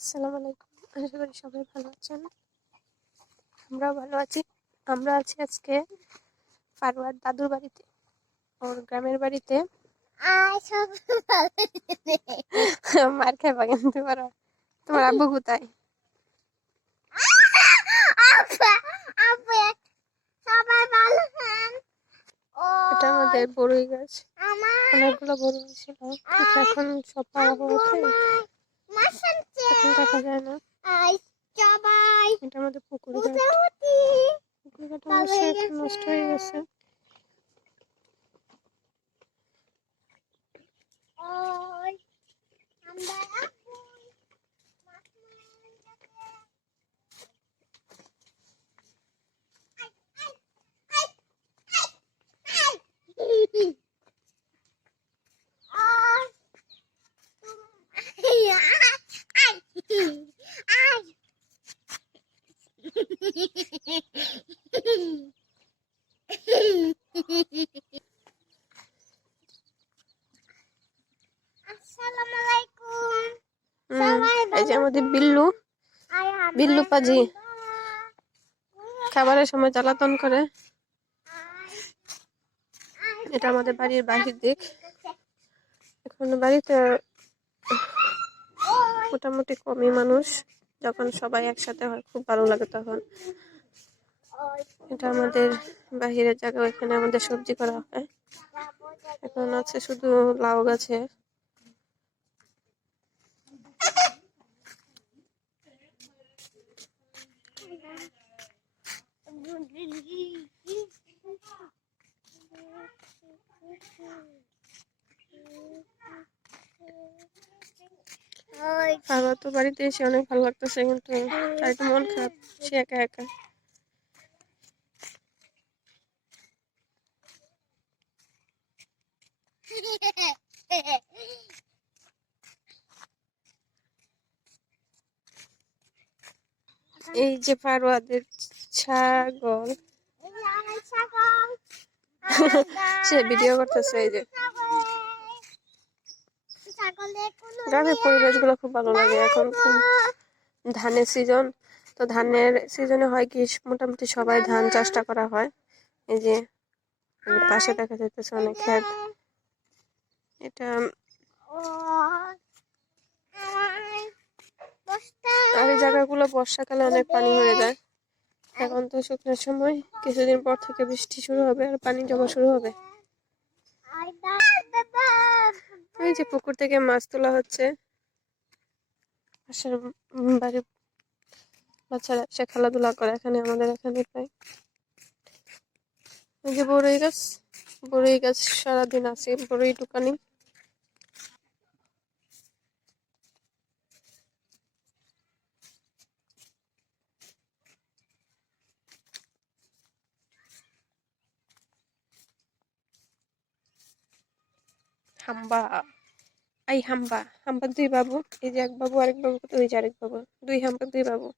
আসসালামু আলাইকুম। আশা করি সবাই ভালো আছেন। আমরাও ভালো আছি। আমরা আছি আজকে ফারওয়ার দাদুর বাড়িতে, ওর গ্রামের বাড়িতে। মার খাইবা কিন্তু পারো। তোমার আব্বু কোথায়? এটা আমাদের বড়ই গাছ, অনেকগুলো বড়ই ছিল, কিন্তু এখন সব পাড়া পড়েছে, এখন দেখা যায় না। এটা আমাদের পুকুর ঘাট। পুকুর ঘাট অবশ্যই এখন নষ্ট হয়ে গেছে। এই যে আমাদের বিল্লু বিল্লু পাজি খাবারের সময় জ্বালাতন করে। এটা আমাদের বাড়ির বাহির দিক। এখন বাড়িতে মোটামুটি কমই মানুষ, যখন সবাই একসাথে হয় খুব ভালো লাগে তখন। এটা আমাদের বাহিরের জায়গা, এখানে আমাদের সবজি করা হয়। এখন আছে শুধু লাউ গাছে। আমার তো বাড়িতে এসে অনেক ভালো লাগতেছে, কিন্তু তার একটু মন খারাপ, সে একা একা। এই যে ফারওয়াদের ছাগল, সে ভিডিও করতেছে। এই যে গ্রামের পরিবেশ গুলো খুব ভালো লাগে। এখন ধানের সিজন, তো ধানের সিজনে হয় কি মোটামুটি সবাই ধান চাষটা করা হয়। এই যে পাশে দেখা যাইতেছে অনেক ক্ষেত। এটা আর এই জায়গাগুলো বর্ষাকালে অনেক পানি হয়ে যায়। এখন তো শুকনোর সময়, কিছুদিন পর থেকে বৃষ্টি শুরু হবে আর পানি জমা শুরু হবে। এই যে পুকুর থেকে মাছ তোলা হচ্ছে, পাশের বাড়ির বাচ্চারা এসে খেলাধুলা করে এখানে, আমাদের এখানে প্রায়। এই যে বড়ই গাছ সারাদিন আছে, বড়ই টুকানি। হাম্বা, এই হাম্বা হাম্বা দুই বাবু। এই যে এক বাবু, আরেক বাবু, ওই যে আরেক বাবু, দুই হাম্বা দুই বাবু।